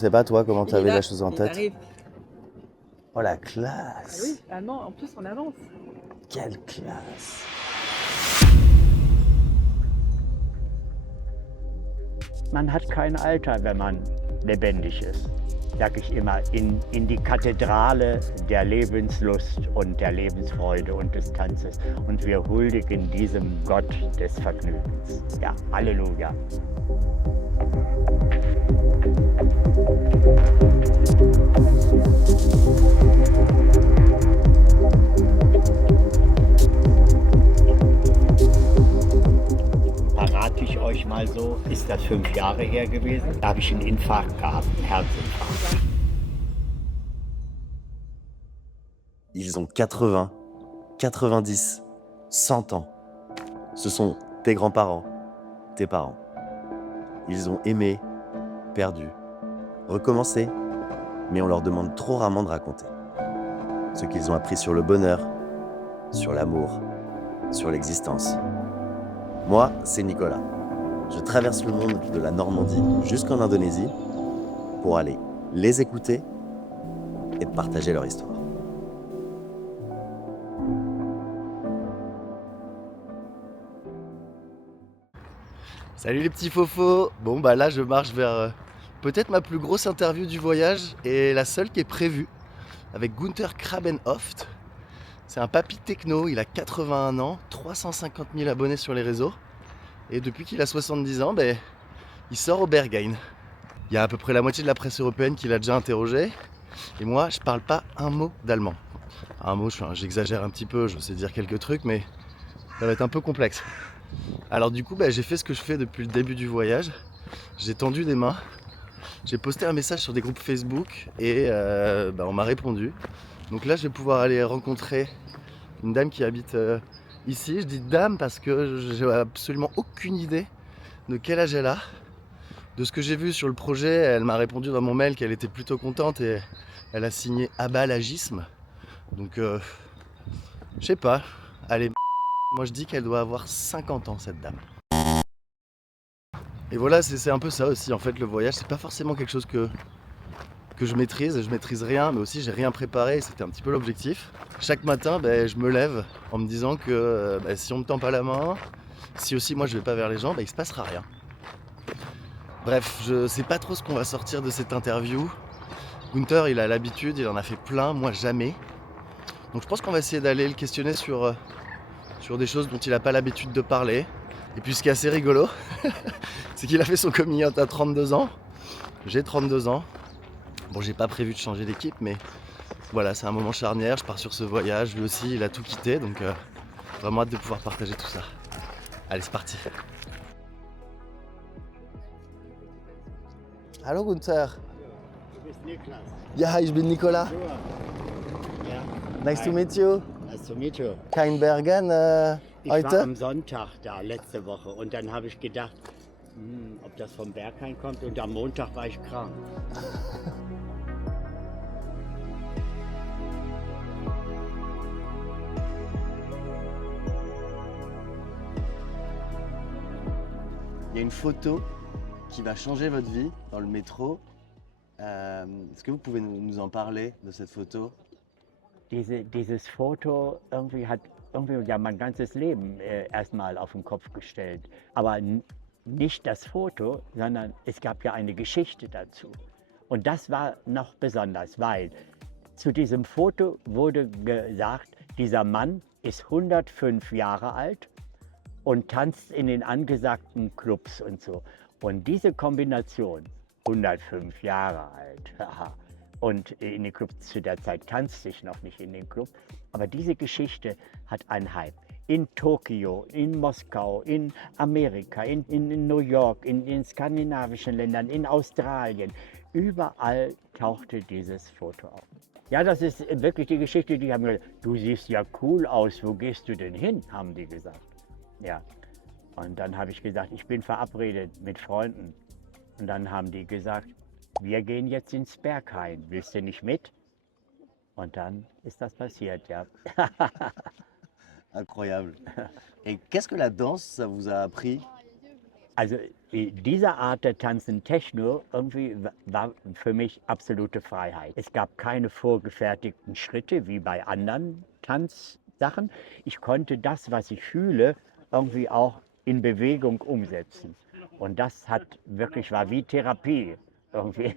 Je sais pas toi comment tu Il est avais là, la chose en il tête. arrive. Oh la Ah classe! oui, ah non, en plus on avance. Quelle classe! Man hat kein Alter, wenn man lebendig ist, sage ich immer, in die Kathedrale der Lebenslust und der Lebensfreude und des Tanzes. Und wir huldigen diesem Gott des Vergnügens. Ja, Halleluja. Verrate ich euch mal so, ist das 5 Jahre her gewesen. Da habe ich einen Infarkt gehabt, einen Herzinfarkt. Ils ont 80, 90, 100 ans. Ce sont tes grands-parents, tes parents. Ils ont aimé, perdu, recommencé, mais on leur demande trop rarement de raconter. Ce qu'ils ont appris sur le bonheur, sur l'amour, sur l'existence. Moi, c'est Nicolas. Je traverse le monde de la Normandie jusqu'en Indonésie pour aller les écouter et partager leur histoire. Salut les petits fofos. Bon bah là je marche vers peut-être ma plus grosse interview du voyage et la seule qui est prévue avec Gunther Krabenhoft. C'est un papy techno, il a 81 ans, 350 000 abonnés sur les réseaux et depuis qu'il a 70 ans, il sort au Berghain. Il y a à peu près la moitié de la presse européenne qui l'a déjà interrogé et moi je parle pas un mot d'allemand. Un mot, j'exagère un petit peu, je sais dire quelques trucs mais ça va être un peu complexe. Alors du coup j'ai fait ce que je fais depuis le début du voyage, j'ai tendu des mains, j'ai posté un message sur des groupes Facebook et on m'a répondu. Donc là je vais pouvoir aller rencontrer une dame qui habite ici. Je dis dame parce que j'ai absolument aucune idée de quel âge elle a. De ce que j'ai vu sur le projet, elle m'a répondu dans mon mail qu'elle était plutôt contente et elle a signé abalagisme. Donc je sais pas, allez, moi je dis qu'elle doit avoir 50 ans cette dame. Et voilà, c'est un peu ça aussi en fait le voyage, c'est pas forcément quelque chose que je maîtrise rien, mais aussi j'ai rien préparé, c'était un petit peu l'objectif. Chaque matin, je me lève en me disant que si on me tend pas la main, si aussi moi je vais pas vers les gens, il se passera rien. Bref, je sais pas trop ce qu'on va sortir de cette interview. Gunther, il a l'habitude, il en a fait plein, moi jamais. Donc je pense qu'on va essayer d'aller le questionner sur des choses dont il n'a pas l'habitude de parler. Et puis ce qui est assez rigolo, c'est qu'il a fait son coming out à 32 ans. J'ai 32 ans. Bon, j'ai pas prévu de changer d'équipe, mais voilà, c'est un moment charnière. Je pars sur ce voyage. Lui aussi, il a tout quitté, donc vraiment hâte de pouvoir partager tout ça. Allez, c'est parti. Hallo Gunther. Du bist Niklas. Ja, ich bin Nicolas. Ja. Nice to Hi. meet you. Nice to meet you. Kein Bergen Ich war heute? am Sonntag da, letzte Woche. Und dann habe ich gedacht, ob das vom Berghain kommt. Und am Montag war ich krank. Il y a une photo qui va changer votre vie dans le métro. Est-ce que vous pouvez nous en parler de cette photo? Dieses Foto hat ja mein ganzes Leben erstmal auf den Kopf gestellt. Aber nicht das Foto, sondern es gab ja eine Geschichte dazu. Und das war noch besonders, weil zu diesem Foto wurde gesagt, dieser Mann ist 105 Jahre alt und tanzt in den angesagten Clubs und so. Und diese Kombination, 105 Jahre alt, haha, und in den Clubs zu der Zeit tanzte ich noch nicht in den Club, aber diese Geschichte hat einen Hype. In Tokio, in Moskau, in Amerika, in New York, in den skandinavischen Ländern, in Australien, überall tauchte dieses Foto auf. Ja, das ist wirklich die Geschichte, die haben gesagt, du siehst ja cool aus, wo gehst du denn hin, haben die gesagt. Ja, und dann habe ich gesagt, ich bin verabredet mit Freunden. Und dann haben die gesagt, wir gehen jetzt ins Berghain, willst du nicht mit? Und dann ist das passiert, ja. Incroyable. Et qu'est-ce que la danse, ça vous a appris? Also diese Art der Tanzen Techno irgendwie war für mich absolute Freiheit. Es gab keine vorgefertigten Schritte wie bei anderen Tanzsachen. Ich konnte das, was ich fühle, irgendwie auch in Bewegung umsetzen. Und das hat wirklich war wie Therapie irgendwie.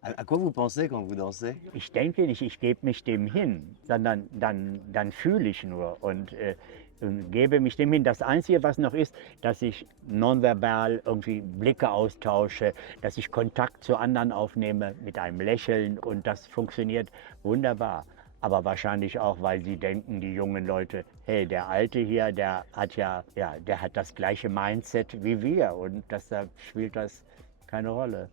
À quoi vous pensez quand vous dansez? Ich denke nicht, ich gebe mich dem hin, sondern dann fühle ich nur und gebe mich dem hin. Das Einzige, was noch ist, dass ich nonverbal irgendwie Blicke austausche, dass ich Kontakt zu anderen aufnehme mit einem Lächeln und das funktioniert wunderbar. Aber wahrscheinlich auch, weil sie denken, die jungen Leute, hey, der Alte hier, der hat das gleiche Mindset wie wir und deshalb spielt das keine Rolle.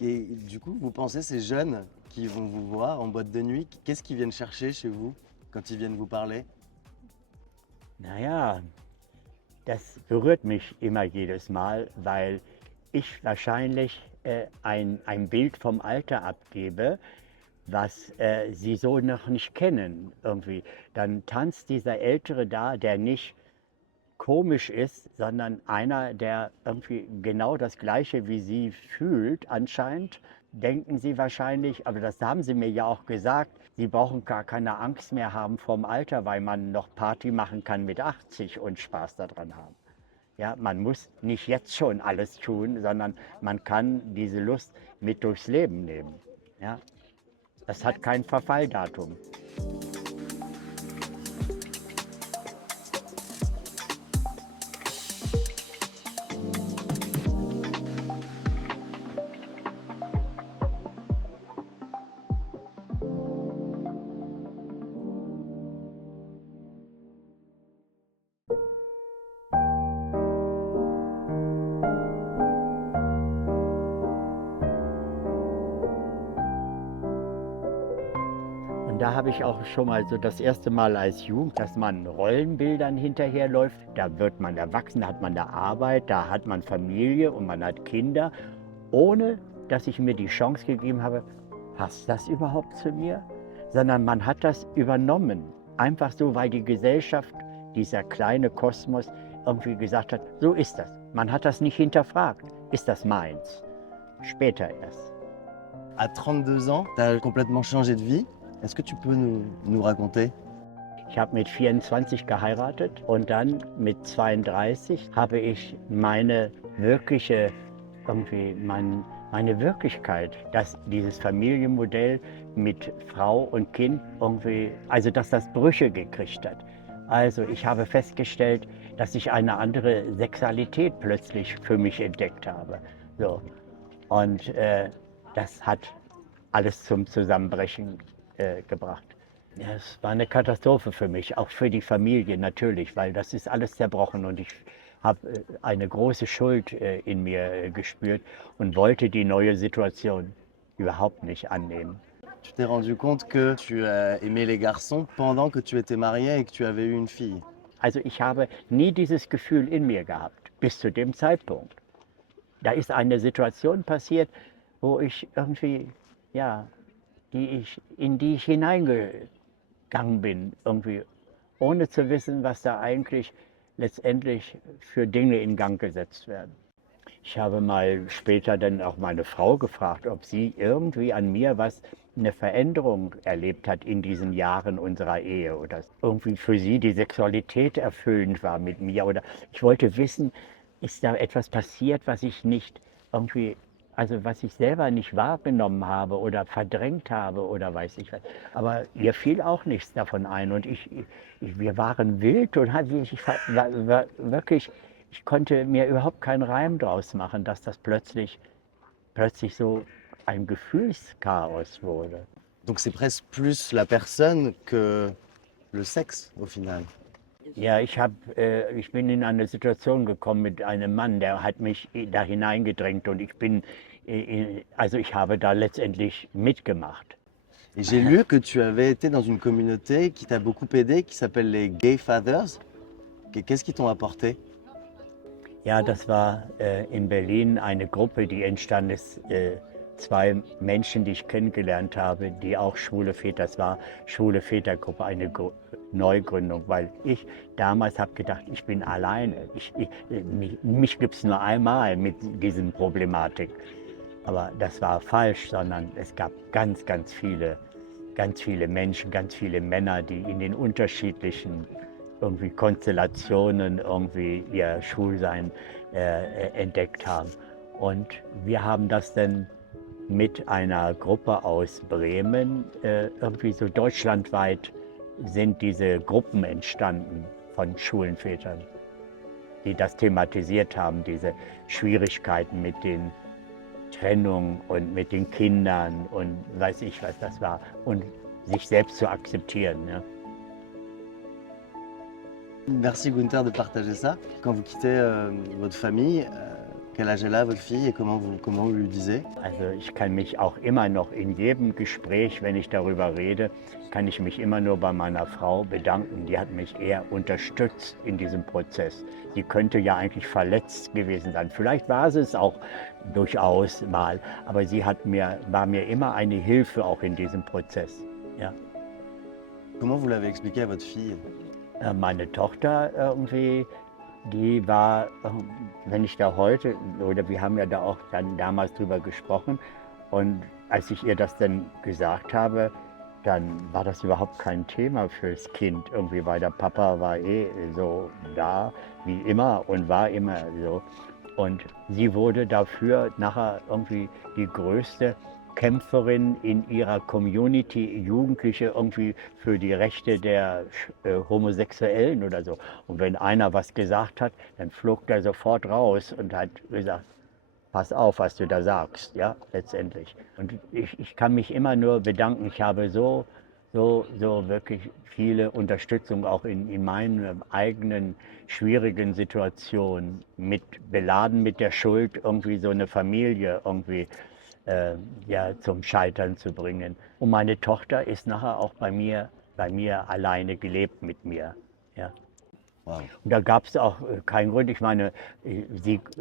Et du coup, vous pensez ces jeunes qui vont vous voir en boîte de nuit, qu'est-ce qu'ils viennent chercher chez vous quand ils viennent vous parler? Naja, das berührt mich immer jedes Mal, weil ich wahrscheinlich ein Bild vom Alter abgebe, was sie so noch nicht kennen irgendwie. Dann tanzt dieser Ältere da, der nicht komisch ist, sondern einer, der irgendwie genau das Gleiche wie sie fühlt, anscheinend, denken sie wahrscheinlich, aber das haben sie mir ja auch gesagt, sie brauchen gar keine Angst mehr haben vorm Alter, weil man noch Party machen kann mit 80 und Spaß daran haben. Ja, man muss nicht jetzt schon alles tun, sondern man kann diese Lust mit durchs Leben nehmen. Ja, das hat kein Verfalldatum. Und da habe ich auch schon mal so das erste Mal als Jugend, dass man Rollenbildern hinterherläuft. Da wird man erwachsen, da hat man eine Arbeit, da hat man Familie und man hat Kinder, ohne dass ich mir die Chance gegeben habe, passt das überhaupt zu mir? Sondern man hat das übernommen. Einfach so, weil die Gesellschaft, dieser kleine Kosmos, irgendwie gesagt hat, so ist das. Man hat das nicht hinterfragt. Ist das meins? Später erst. À 32 ans, tu as complètement changé de vie. Est-ce que tu peux nous raconter? Ich habe mit 24 geheiratet und dann mit 32 habe ich meine wirkliche, meine Wirklichkeit, dass dieses Familienmodell mit Frau und Kind irgendwie, also dass das Brüche gekriegt hat. Also ich habe festgestellt, dass ich eine andere Sexualität plötzlich für mich entdeckt habe. So. Und das hat alles zum Zusammenbrechen gebracht. Ja, es war eine Katastrophe für mich, auch für die Familie natürlich, weil das ist alles zerbrochen und ich habe eine große Schuld in mir gespürt und wollte die neue Situation überhaupt nicht annehmen. Tu t'es rendu compte que tu aimais les garçons pendant que tu étais marié et que tu avais eu une fille. Also ich habe nie dieses Gefühl in mir gehabt, bis zu dem Zeitpunkt. Da ist eine Situation passiert, wo ich irgendwie, ja, in die ich hineingegangen bin, irgendwie, ohne zu wissen, was da eigentlich letztendlich für Dinge in Gang gesetzt werden. Ich habe mal später dann auch meine Frau gefragt, ob sie irgendwie an mir eine Veränderung erlebt hat in diesen Jahren unserer Ehe oder irgendwie für sie die Sexualität erfüllend war mit mir oder ich wollte wissen, ist da etwas passiert, was ich nicht irgendwie, also was ich selber nicht wahrgenommen habe oder verdrängt habe oder weiß ich was. Aber ihr fiel auch nichts davon ein und wir waren wild und war wirklich, ich konnte mir überhaupt keinen Reim draus machen, dass das plötzlich so ein Gefühlschaos wurde. Donc c'est presque plus la personne que le sexe au final. Ja, ich bin in eine Situation gekommen mit einem Mann, der hat mich da hineingedrängt und also ich habe da letztendlich mitgemacht. Et j'ai lu que tu avais été dans une communauté qui t'a beaucoup aidé, qui s'appelle les Gay Fathers. Qu'est-ce qu'ils t'ont apporté? Ja, das war in Berlin eine Gruppe, die entstanden ist zwei Menschen, die ich kennengelernt habe, die auch schwule Väter, das war schwule Vätergruppe, eine Neugründung, weil ich damals habe gedacht, ich bin alleine. Mich gibt es nur einmal mit diesen Problematik. Aber das war falsch, sondern es gab ganz viele Menschen, ganz viele Männer, die in den unterschiedlichen irgendwie Konstellationen irgendwie ihr Schwulsein entdeckt haben. Und wir haben das dann mit einer Gruppe aus Bremen, irgendwie so deutschlandweit sind diese Gruppen entstanden von schwulen Vätern, die das thematisiert haben, diese Schwierigkeiten mit den Trennungen und mit den Kindern und weiß ich, was das war. Und sich selbst zu akzeptieren. Ja. Merci Gunther de partager ça. Quand vous quittez votre famille, quel âge elle a votre fille et comment vous lui disiez? Also ich kann mich auch immer noch in jedem Gespräch, wenn ich darüber rede, kann ich mich immer nur bei meiner Frau bedanken. Die hat mich eher unterstützt in diesem Prozess. Sie könnte ja eigentlich verletzt gewesen sein. Vielleicht war sie es auch durchaus mal, aber sie war mir immer eine Hilfe auch in diesem Prozess. Ja. Comment vous l'avez expliqué à votre fille? Meine Tochter irgendwie, die war, wenn ich da heute, oder wir haben ja da auch dann damals drüber gesprochen, und als ich ihr das dann gesagt habe, dann war das überhaupt kein Thema fürs Kind irgendwie, weil der Papa war so da wie immer und war immer so. Und sie wurde dafür nachher irgendwie die größte Kämpferin in ihrer Community, Jugendliche irgendwie für die Rechte der Homosexuellen oder so. Und wenn einer was gesagt hat, dann flog der sofort raus und hat gesagt, pass auf, was du da sagst, ja, letztendlich. Und ich kann mich immer nur bedanken, ich habe so wirklich viele Unterstützung auch in meinen eigenen schwierigen Situationen, beladen mit der Schuld, irgendwie so eine Familie irgendwie ja, zum Scheitern zu bringen. Und meine Tochter ist nachher auch bei mir alleine gelebt mit mir. Ja. Wow. Und da gab es auch keinen Grund. Ich meine,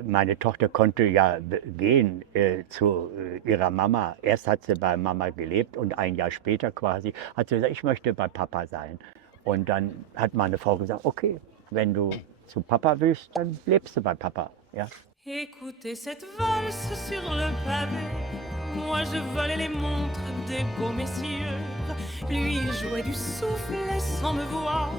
meine Tochter konnte ja gehen zu ihrer Mama. Erst hat sie bei Mama gelebt und ein Jahr später quasi hat sie gesagt, ich möchte bei Papa sein. Und dann hat meine Frau gesagt, okay, wenn du zu Papa willst, dann lebst du bei Papa. Ja. Écoutez cette valse sur le pavé. Moi je volais les montres des beaux messieurs. Lui il jouait du soufflet sans me voir.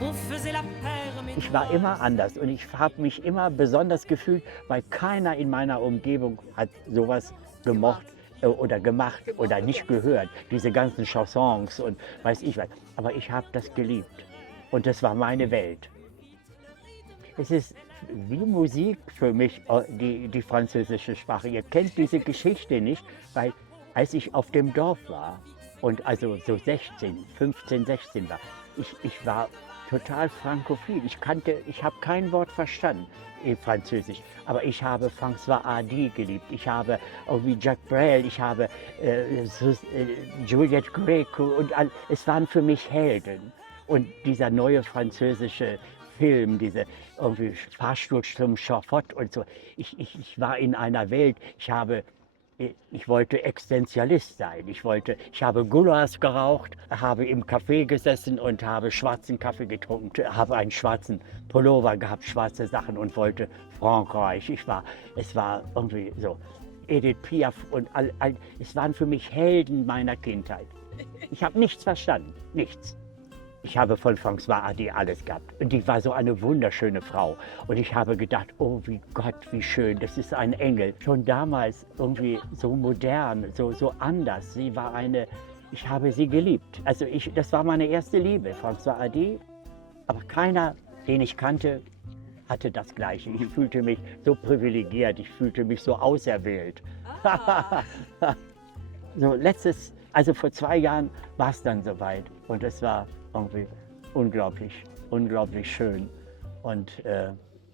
On faisait la paire. Ich war immer anders und ich habe mich immer besonders gefühlt, weil keiner in meiner Umgebung hat sowas gemocht oder gemacht oder nicht gehört. Diese ganzen Chansons und weiß ich was. Aber ich habe das geliebt und das war meine Welt. Es ist wie Musik für mich, die französische Sprache. Ihr kennt diese Geschichte nicht, weil als ich auf dem Dorf war und also so 15, 16 war, ich war total frankophil. Ich habe kein Wort verstanden in Französisch, aber ich habe François Hardy geliebt. Ich habe wie Jacques Brel, ich habe Juliette Gréco und es waren für mich Helden. Und dieser neue französische Film, diese irgendwie Fahrstuhl zum Schafott und so. Ich war in einer Welt, ich wollte Existenzialist sein. Ich habe Goulas geraucht, habe im Café gesessen und habe schwarzen Kaffee getrunken, habe einen schwarzen Pullover gehabt, schwarze Sachen und wollte Frankreich. Es war irgendwie so. Edith Piaf und es waren für mich Helden meiner Kindheit. Ich habe nichts verstanden, nichts. Ich habe von François Hardy alles gehabt. Und die war so eine wunderschöne Frau. Und ich habe gedacht, oh wie Gott, wie schön, das ist ein Engel. Schon damals irgendwie so modern, so anders. Ich habe sie geliebt. Also das war meine erste Liebe, François Hardy. Aber keiner, den ich kannte, hatte das Gleiche. Ich fühlte mich so privilegiert, ich fühlte mich so auserwählt. Also vor 2 Jahren war es dann soweit. Und es war irgendwie unglaublich schön. Und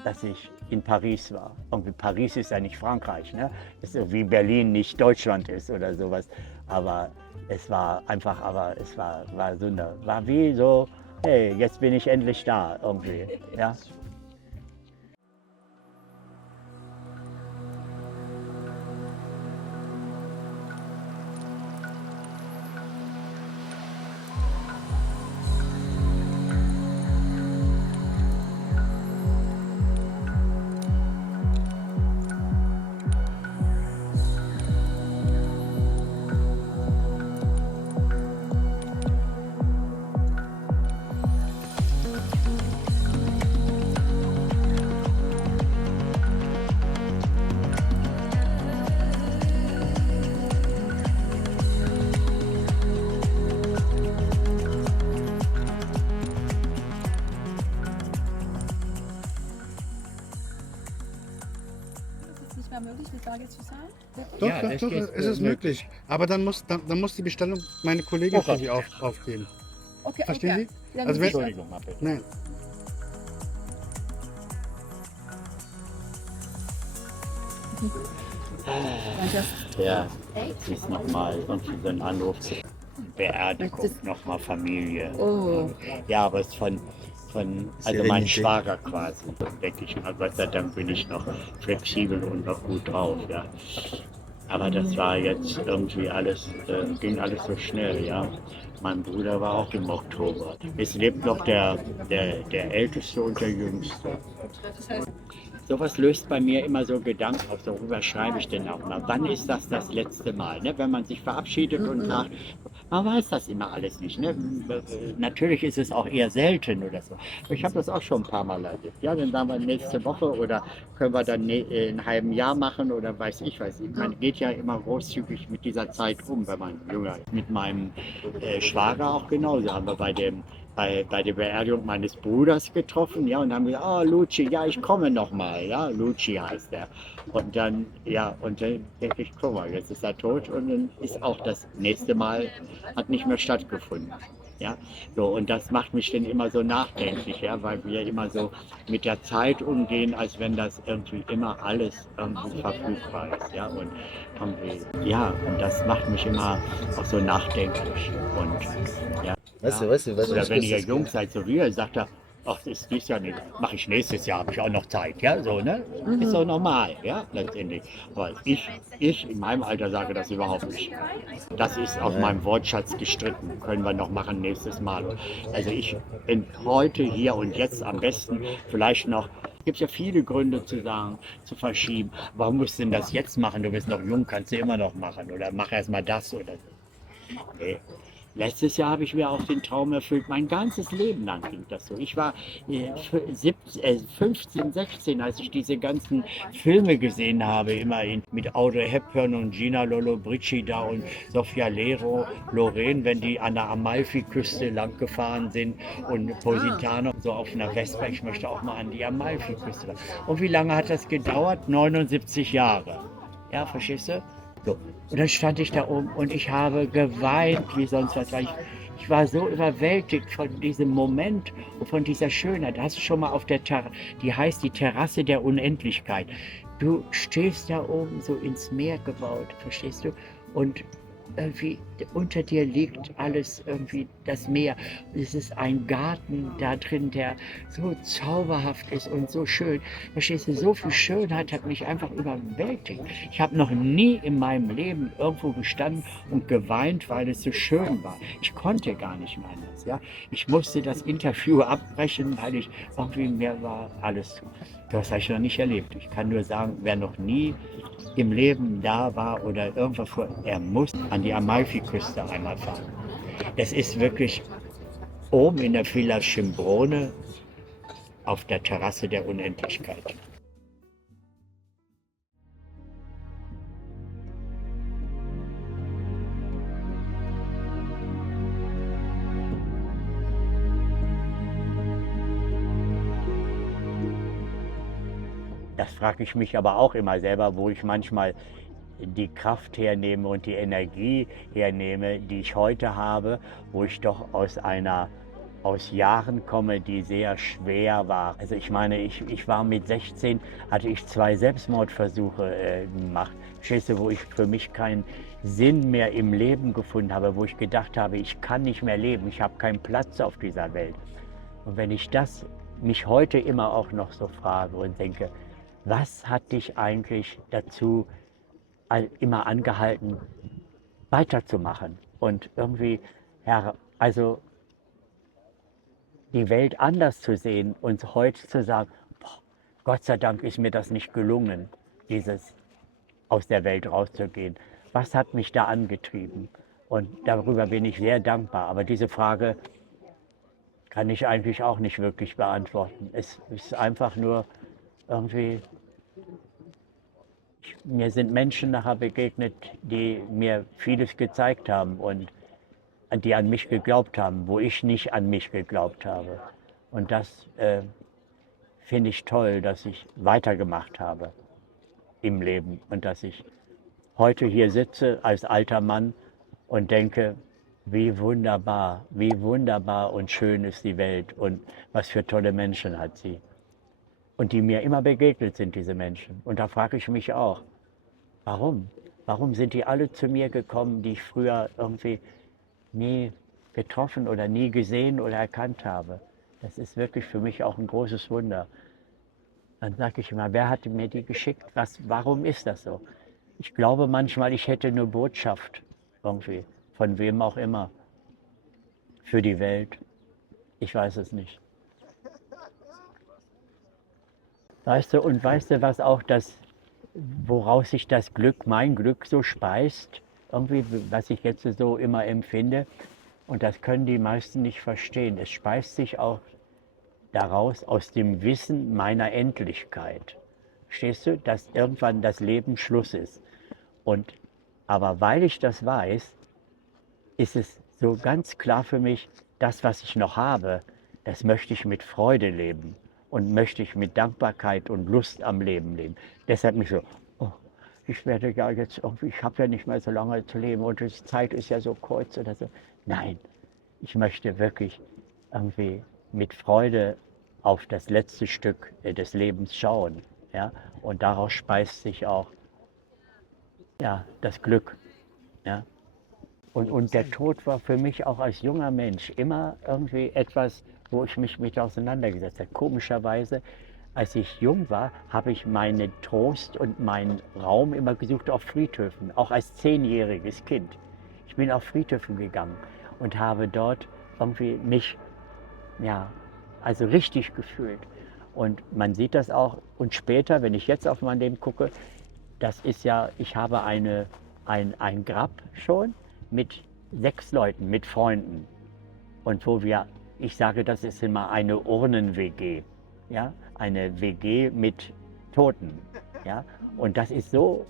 dass ich in Paris war. Irgendwie Paris ist ja nicht Frankreich, ne? Das ist wie Berlin nicht Deutschland ist oder sowas. Aber es war war wie so, hey, jetzt bin ich endlich da irgendwie. Ja? Tage zu sein? Doch, Ja, doch, das doch, ist es ist möglich. Aber dann muss die Bestellung meine Kollegin für Sie aufgeben. Okay, Verstehen okay. Sie? Dann Also wenn, Entschuldigung, mal bitte. nein. Ja, es ist nochmal irgendwie so ein Anruf zur Beerdigung, nochmal Familie. Oh. Ja, aber es ist von also mein Schwager quasi, denke ich mal. Gott sei Dank bin ich noch flexibel und noch gut drauf, ja. Aber das war jetzt irgendwie alles, ging alles so schnell, ja. Mein Bruder war auch im Oktober. Es lebt noch der Älteste und der Jüngste. Sowas löst bei mir immer so Gedanken auf, worüber schreibe ich denn auch mal. Wann ist das letzte Mal? Ne? Wenn man sich verabschiedet und sagt, man weiß das immer alles nicht. Ne? Natürlich ist es auch eher selten oder so. Ich habe das auch schon ein paar Mal erlebt. Ja, dann sagen wir nächste Woche oder können wir dann in einem halben Jahr machen oder weiß ich. Man geht ja immer großzügig mit dieser Zeit um, wenn man jünger ist. Mit meinem Schwager auch genauso. Haben wir bei der Beerdigung meines Bruders getroffen, ja, und haben gesagt, oh, Luci, ja, ich komme noch mal, ja, Luci heißt er. Und dann, ja, und dann denke ich, guck mal, jetzt ist er tot und dann ist auch das nächste Mal, hat nicht mehr stattgefunden. Ja, so, und das macht mich dann immer so nachdenklich, ja, weil wir immer so mit der Zeit umgehen, als wenn das irgendwie immer alles irgendwie verfügbar ist, ja, und irgendwie, ja, und das macht mich immer auch so nachdenklich und ja. Weißt du, Oder wenn ihr das jung seid, so wie ihr, sagt er, ach, das ist dies Jahr nicht, mache ich nächstes Jahr, habe ich auch noch Zeit, ja, so, ne? Ist doch normal, ja, letztendlich. Aber ich in meinem Alter sage das überhaupt nicht. Das ist aus meinem Wortschatz gestritten, können wir noch machen nächstes Mal. Also ich bin heute, hier und jetzt am besten vielleicht noch. Es gibt ja viele Gründe zu sagen, zu verschieben. Warum musst du denn das jetzt machen? Du bist noch jung, kannst du immer noch machen. Oder mach erst mal das oder so. Nee. Letztes Jahr habe ich mir auch den Traum erfüllt. Mein ganzes Leben lang ging das so. Ich war 15, 16, als ich diese ganzen Filme gesehen habe, immerhin mit Audrey Hepburn und Gina Lollobrigida und Sofia Loren, wenn die an der Amalfiküste lang gefahren sind und Positano so auf einer Vespa. Ich möchte auch mal an die Amalfiküste. Und wie lange hat das gedauert? 79 Jahre. Ja, verstehst du? So. Und dann stand ich da oben und ich habe geweint wie sonst was, weil ich war so überwältigt von diesem Moment und von dieser Schönheit. Hast du schon mal auf der Terrasse, die heißt die Terrasse der Unendlichkeit. Du stehst da oben so ins Meer gebaut, verstehst du? Und irgendwie unter dir liegt alles irgendwie das Meer. Es ist ein Garten da drin, der so zauberhaft ist und so schön. Verstehst du, so viel Schönheit hat mich einfach überwältigt. Ich habe noch nie in meinem Leben irgendwo gestanden und geweint, weil es so schön war. Ich konnte gar nicht mehr anders. Ja? Ich musste das Interview abbrechen, weil ich irgendwie, mir war alles zu. Das habe ich noch nicht erlebt. Ich kann nur sagen, wer noch nie im Leben da war oder irgendwo vor, er muss an die Amalfiküste einmal fahren. Das ist wirklich oben in der Villa Schimbrone auf der Terrasse der Unendlichkeit. Das frage ich mich aber auch immer selber, wo ich manchmal die Kraft hernehme und die Energie hernehme, die ich heute habe, wo ich doch aus Jahren komme, die sehr schwer waren. Also ich meine, ich war mit 16, hatte ich 2 Selbstmordversuche gemacht. Verstehst du, wo ich für mich keinen Sinn mehr im Leben gefunden habe, wo ich gedacht habe, ich kann nicht mehr leben, ich habe keinen Platz auf dieser Welt. Und wenn ich das mich heute immer auch noch so frage und denke, was hat dich eigentlich dazu immer angehalten, weiterzumachen und irgendwie, ja, also die Welt anders zu sehen und heute zu sagen, boah, Gott sei Dank ist mir das nicht gelungen, dieses aus der Welt rauszugehen. Was hat mich da angetrieben? Und darüber bin ich sehr dankbar. Aber diese Frage kann ich eigentlich auch nicht wirklich beantworten. Es ist einfach nur irgendwie, mir sind Menschen nachher begegnet, die mir vieles gezeigt haben und die an mich geglaubt haben, wo ich nicht an mich geglaubt habe. Und das finde ich toll, dass ich weitergemacht habe im Leben und dass ich heute hier sitze als alter Mann und denke, wie wunderbar und schön ist die Welt und was für tolle Menschen hat sie. Und die mir immer begegnet sind, diese Menschen. Und da frage ich mich auch, warum? Warum sind die alle zu mir gekommen, die ich früher irgendwie nie getroffen oder nie gesehen oder erkannt habe? Das ist wirklich für mich auch ein großes Wunder. Dann sage ich immer, wer hat mir die geschickt? Warum ist das so? Ich glaube manchmal, ich hätte eine Botschaft irgendwie, von wem auch immer, für die Welt. Ich weiß es nicht. Weißt du, und weißt du, was auch woraus sich das Glück, mein Glück so speist? Irgendwie, was ich jetzt so immer empfinde. Und das können die meisten nicht verstehen. Es speist sich auch daraus aus dem Wissen meiner Endlichkeit. Verstehst du, dass irgendwann das Leben Schluss ist. Aber weil ich das weiß, ist es so ganz klar für mich, das, was ich noch habe, das möchte ich mit Freude leben und möchte ich mit Dankbarkeit und Lust am Leben leben. Deshalb nicht so, oh, ich werde ja jetzt irgendwie, ich habe ja nicht mehr so lange zu leben und die Zeit ist ja so kurz oder so. Nein, ich möchte wirklich irgendwie mit Freude auf das letzte Stück des Lebens schauen. Ja? Und daraus speist sich auch das Glück. Ja? Und der Tod war für mich auch als junger Mensch immer irgendwie etwas, wo ich mich mit auseinandergesetzt habe. Komischerweise, als ich jung war, habe ich meinen Trost und meinen Raum immer gesucht auf Friedhöfen, auch als 10-jähriges Kind. Ich bin auf Friedhöfen gegangen und habe dort irgendwie mich, also richtig gefühlt. Und man sieht das auch. Und später, wenn ich jetzt auf mein Leben gucke, das ist ja, ich habe ein Grab schon mit 6 Leuten, mit Freunden. Und ich sage, das ist immer eine Urnen-WG. Ja? Eine WG mit Toten. Ja? Und das ist so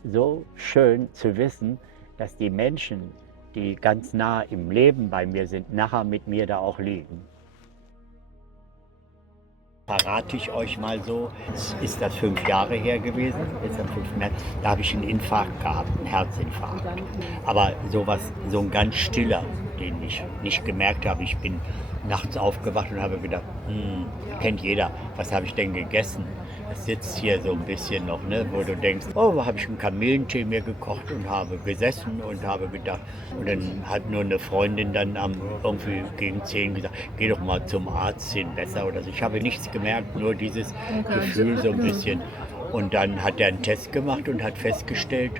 schön zu wissen, dass die Menschen, die ganz nah im Leben bei mir sind, nachher mit mir da auch liegen. Verrate ich euch mal so, ist das 5 Jahre her gewesen, jetzt am 5. März, da habe ich einen Infarkt gehabt, einen Herzinfarkt. Aber so ein ganz stiller, den ich nicht gemerkt habe. Ich bin nachts aufgewacht und habe gedacht, kennt jeder, was habe ich denn gegessen? Das sitzt hier so ein bisschen noch, ne, wo du denkst, oh, habe ich einen Kamillentee mir gekocht und habe gesessen und habe gedacht. Und dann hat nur eine Freundin dann irgendwie gegen 10 gesagt, geh doch mal zum Arzt hin, besser oder so. Ich habe nichts gemerkt, nur dieses Gefühl so ein bisschen. Und dann hat er einen Test gemacht und hat festgestellt,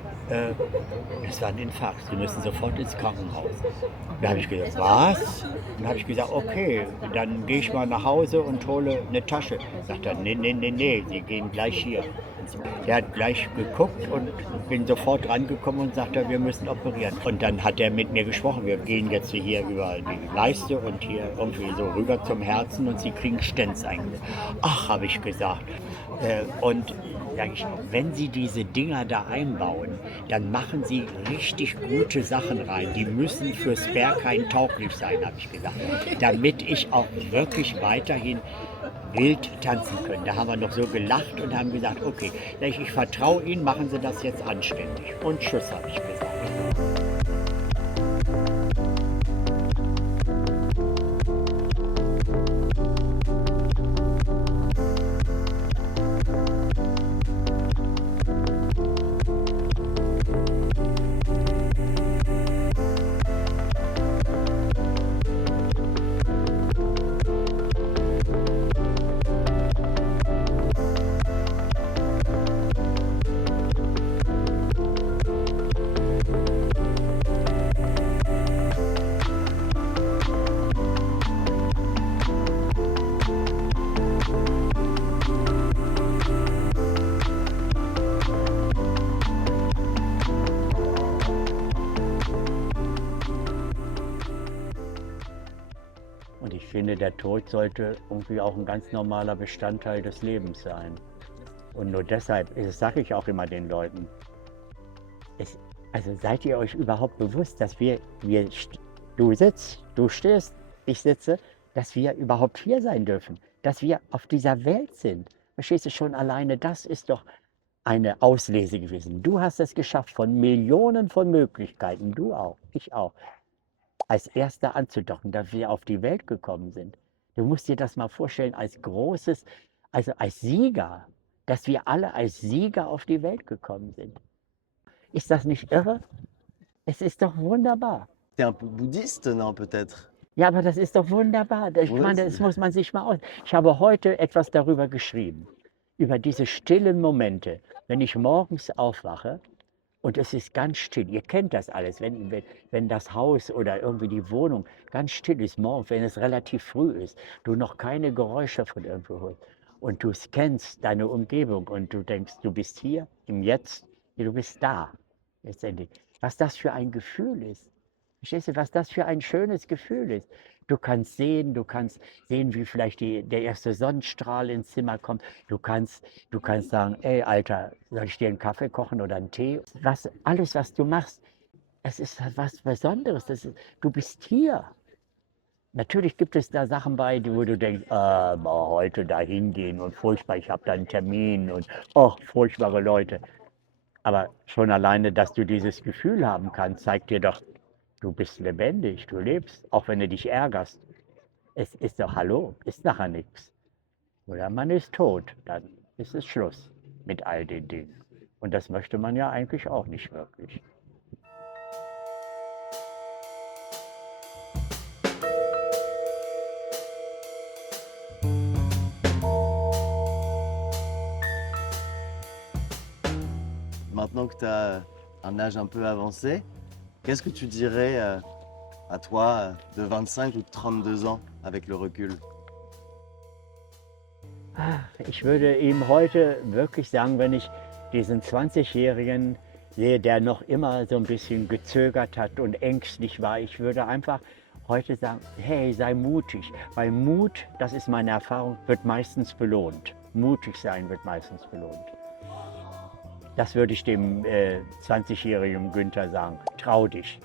es war ein Infarkt, Sie müssen sofort ins Krankenhaus. Da habe ich gesagt, was? Dann habe ich gesagt, okay, dann gehe ich mal nach Hause und hole eine Tasche. Sagt er, nee, Sie gehen gleich hier. Der hat gleich geguckt und bin sofort rangekommen und sagte, wir müssen operieren. Und dann hat er mit mir gesprochen, wir gehen jetzt hier über die Leiste und hier irgendwie so rüber zum Herzen und Sie kriegen Stents eingesetzt. Ach, habe ich gesagt. Und sag ich, wenn Sie diese Dinger da einbauen, dann machen Sie richtig gute Sachen rein. Die müssen fürs Berghain tauglich sein, habe ich gesagt. Damit ich auch wirklich weiterhin wild tanzen können. Da haben wir noch so gelacht und haben gesagt, okay, ich vertraue Ihnen, machen Sie das jetzt anständig. Und tschüss, habe ich gesagt. Und ich finde, der Tod sollte irgendwie auch ein ganz normaler Bestandteil des Lebens sein. Und nur deshalb, das sage ich auch immer den Leuten, also seid ihr euch überhaupt bewusst, dass du sitzt, du stehst, ich sitze, dass wir überhaupt hier sein dürfen, dass wir auf dieser Welt sind. Verstehst du, schon alleine das ist doch eine Auslese gewesen. Du hast es geschafft, von Millionen von Möglichkeiten, du auch, ich auch, als Erster anzudocken, dass wir auf die Welt gekommen sind. Du musst dir das mal vorstellen als großes, also als Sieger, dass wir alle als Sieger auf die Welt gekommen sind. Ist das nicht irre? Es ist doch wunderbar. T'es un peu bouddhiste, non, peut-être? Ja, aber das ist doch wunderbar. Ich Wo meine, ist- das muss man sich mal aus. Ich habe heute etwas darüber geschrieben, über diese stillen Momente, wenn ich morgens aufwache und es ist ganz still. Ihr kennt das alles, wenn das Haus oder irgendwie die Wohnung ganz still ist morgens, wenn es relativ früh ist, du noch keine Geräusche von irgendwo hörst und du scannst deine Umgebung und du denkst, du bist hier im Jetzt, du bist da letztendlich. Was das für ein Gefühl ist. Verstehst du, was das für ein schönes Gefühl ist? Du kannst sehen, wie vielleicht der erste Sonnenstrahl ins Zimmer kommt. Du kannst sagen, ey Alter, soll ich dir einen Kaffee kochen oder einen Tee? Alles, was du machst, es ist was Besonderes. Du bist hier. Natürlich gibt es da Sachen bei, wo du denkst, mal heute da hingehen und furchtbar, ich habe da einen Termin und furchtbare Leute. Aber schon alleine, dass du dieses Gefühl haben kannst, zeigt dir doch, du bist lebendig, du lebst, auch wenn du dich ärgerst. Es ist doch Hallo, ist nachher nichts. Oder man ist tot, dann ist es Schluss mit all den Dingen. Und das möchte man ja eigentlich auch nicht wirklich. Maintenant que tu as un âge un peu avancé, qu'est-ce que tu dirais à toi de 25 ou de 32 ans avec le recul? Ich würde ihm heute wirklich sagen, wenn ich diesen 20-Jährigen sehe, der noch immer so ein bisschen gezögert hat und ängstlich war, ich würde einfach heute sagen, hey, sei mutig. Weil Mut, das ist meine Erfahrung, wird meistens belohnt. Mutig sein wird meistens belohnt. Das würde ich dem 20-jährigen Günther sagen. Trau dich.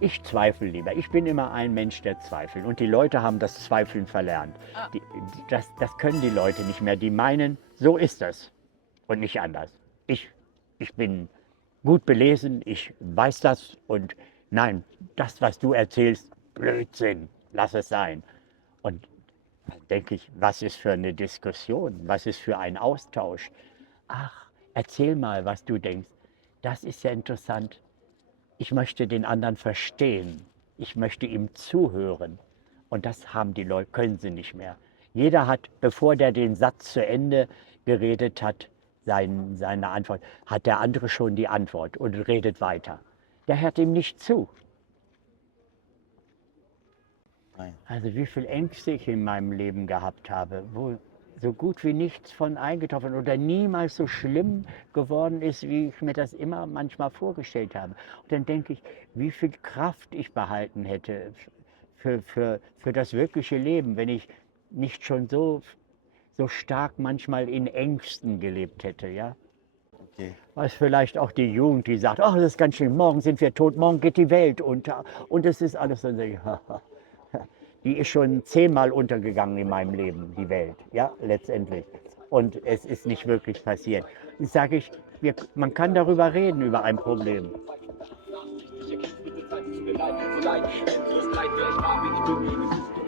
Ich zweifle lieber. Ich bin immer ein Mensch, der zweifelt. Und die Leute haben das Zweifeln verlernt. Das können die Leute nicht mehr. Die meinen, so ist das und nicht anders. Ich bin gut belesen, ich weiß das und nein, das, was du erzählst, Blödsinn, lass es sein. Und dann denke ich, was ist für eine Diskussion, was ist für ein Austausch? Ach, erzähl mal, was du denkst. Das ist ja interessant. Ich möchte den anderen verstehen. Ich möchte ihm zuhören. Und das haben die Leute, können sie nicht mehr. Jeder hat, bevor der den Satz zu Ende geredet hat, seine Antwort, hat der andere schon die Antwort und redet weiter. Der hört ihm nicht zu. Nein. Also wie viel Ängste ich in meinem Leben gehabt habe, wo so gut wie nichts von eingetroffen oder niemals so schlimm geworden ist, wie ich mir das immer manchmal vorgestellt habe. Und dann denke ich, wie viel Kraft ich behalten hätte für das wirkliche Leben, wenn ich nicht schon so stark manchmal in Ängsten gelebt hätte, ja. Okay. Was vielleicht auch die Jugend, die sagt, ach, das ist ganz schön, morgen sind wir tot, morgen geht die Welt unter. Und es ist alles so, die ist schon 10-mal untergegangen in meinem Leben, die Welt, ja, letztendlich. Und es ist nicht wirklich passiert. Jetzt sage ich, man kann darüber reden, über ein Problem.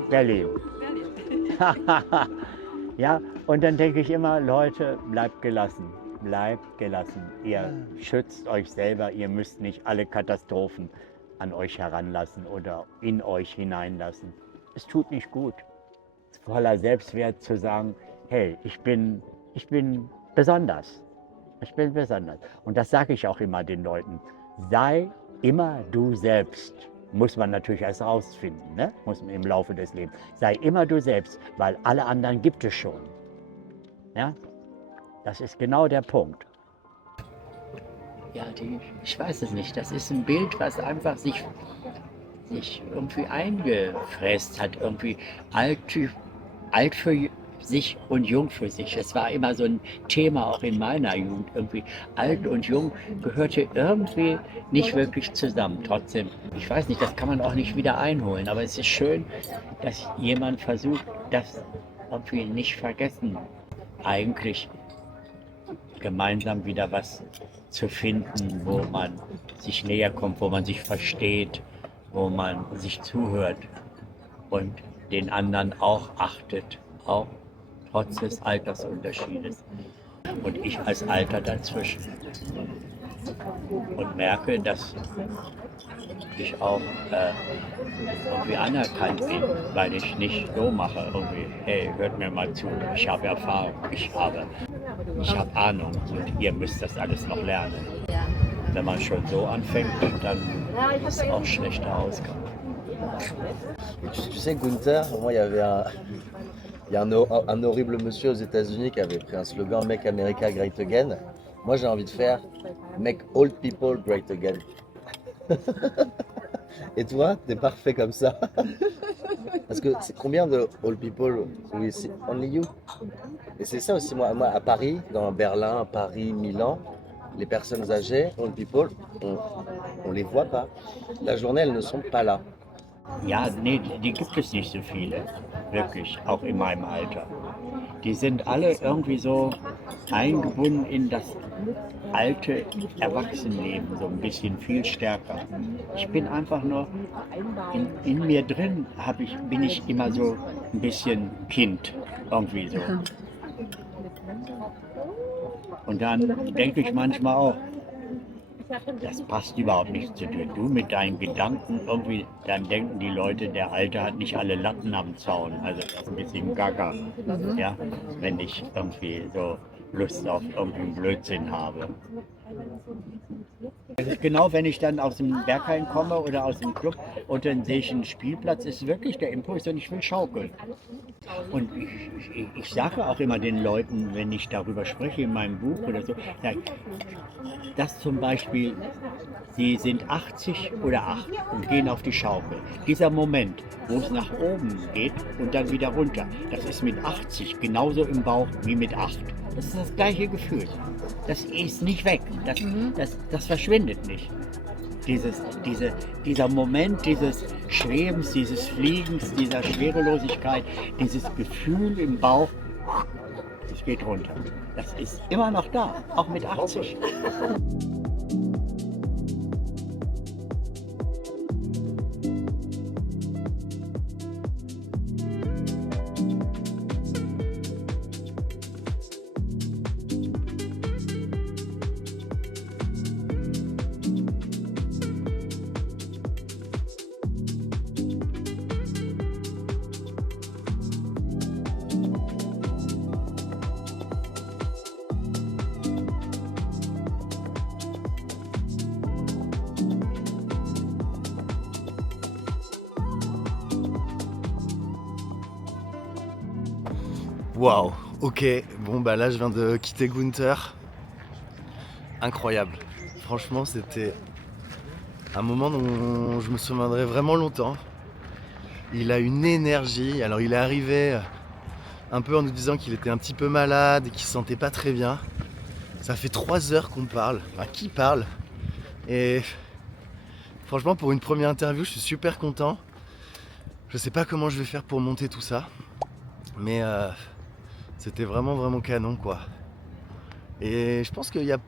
Berlin. Ja, und dann denke ich immer, Leute, bleibt gelassen. Bleibt gelassen. Ihr schützt euch selber, ihr müsst nicht alle Katastrophen an euch heranlassen oder in euch hineinlassen. Es tut nicht gut. Voller Selbstwert zu sagen, hey, ich bin besonders. Ich bin besonders. Und das sage ich auch immer den Leuten. Sei immer du selbst. Muss man natürlich erst rausfinden, ne? Muss man im Laufe des Lebens. Sei immer du selbst, weil alle anderen gibt es schon. Ja? Das ist genau der Punkt. Ja, ich weiß es nicht. Das ist ein Bild, was einfach sich irgendwie eingefräst hat. Irgendwie alt für sich und jung für sich. Es war immer so ein Thema auch in meiner Jugend. Irgendwie alt und jung gehörte irgendwie nicht wirklich zusammen. Trotzdem, ich weiß nicht, das kann man auch nicht wieder einholen. Aber es ist schön, dass jemand versucht, das irgendwie nicht vergessen, eigentlich gemeinsam wieder was zu finden, wo man sich näher kommt, wo man sich versteht, wo man sich zuhört und den anderen auch achtet, auch trotz des Altersunterschiedes. Und ich als Alter dazwischen. Und merke, dass ich auch irgendwie anerkannt bin, weil ich nicht so mache, irgendwie, hey, hört mir mal zu, ich habe Erfahrung, ich habe Ahnung und ihr müsst das alles noch lernen. Wenn man schon so anfängt, dann ist es auch schlechter Ausgang. Tu sais, Gunther, moi, il y a un horrible monsieur aux États-Unis qui avait pris un slogan Make America Great Again. Moi, j'ai envie de faire Make Old People Great Again. Et toi, t'es parfait comme ça. Parce que c'est combien de old people? Oui, c'est only you. Et c'est ça aussi, moi à Paris, dans Berlin, Paris, Milan, les personnes âgées, old people, on les voit pas. La journée, elles ne sont pas là. Ja, nee, die gibt es nicht so viele, wirklich, auch in meinem Alter. Die sind alle irgendwie so eingebunden in das alte Erwachsenenleben, so ein bisschen viel stärker. Ich bin einfach nur, in mir drin bin ich immer so ein bisschen Kind, irgendwie so. Und dann denke ich manchmal auch, das passt überhaupt nicht zu dir. Du mit deinen Gedanken, irgendwie, dann denken die Leute, der Alte hat nicht alle Latten am Zaun. Also das ist ein bisschen gaga, ja, wenn ich irgendwie so Lust auf irgendeinen Blödsinn habe. Genau, wenn ich dann aus dem Berghain komme oder aus dem Club und dann sehe ich einen Spielplatz, ist wirklich der Impuls und ich will schaukeln. Und ich sage auch immer den Leuten, wenn ich darüber spreche in meinem Buch oder so, ja, dass zum Beispiel, sie sind 80 oder 8 und gehen auf die Schaukel. Dieser Moment, wo es nach oben geht und dann wieder runter, das ist mit 80 genauso im Bauch wie mit 8. Das ist das gleiche Gefühl. Das ist nicht weg. Das verschwindet nicht. Dieser Moment dieses Schwebens, dieses Fliegens, dieser Schwerelosigkeit, dieses Gefühl im Bauch, es geht runter. Das ist immer noch da, auch mit 80. Waouh, ok, bon bah là je viens de quitter Gunther. Incroyable. Franchement, c'était un moment dont je me souviendrai vraiment longtemps. Il a une énergie. Alors il est arrivé un peu en nous disant qu'il était un petit peu malade et qu'il se sentait pas très bien. Ça fait 3 heures qu'on parle, enfin qui parle. Et franchement, pour une première interview, je suis super content. Je sais pas comment je vais faire pour monter tout ça, mais c'était vraiment vraiment canon quoi. Et je pense qu'il y a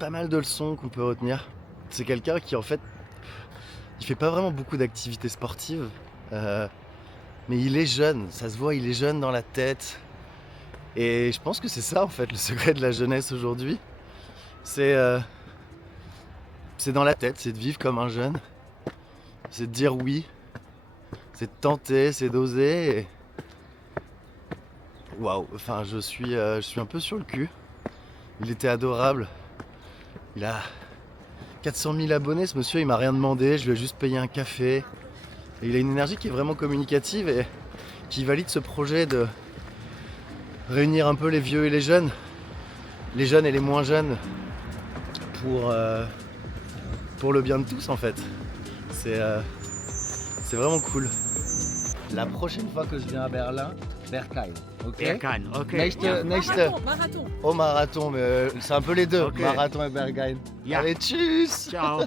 pas mal de leçons qu'on peut retenir. C'est quelqu'un qui en fait, il fait pas vraiment beaucoup d'activités sportives, mais il est jeune, ça se voit, il est jeune dans la tête. Et je pense que c'est ça en fait le secret de la jeunesse aujourd'hui. C'est dans la tête, c'est de vivre comme un jeune, c'est de dire oui, c'est de tenter, c'est d'oser. Et... waouh, enfin je suis un peu sur le cul. Il était adorable. Il a 400 000 abonnés, ce monsieur, il m'a rien demandé, je lui ai juste payé un café. Et il a une énergie qui est vraiment communicative et qui valide ce projet de réunir un peu les vieux et les jeunes et les moins jeunes pour le bien de tous en fait. C'est vraiment cool. La prochaine fois que je viens à Berlin, Berghain, ok? Berghain, ok. Nächste. Marathon. Oh, Marathon, mais c'est un peu les deux, Ok. Marathon et Berghain. Ja. Allez, tschüss! Ciao.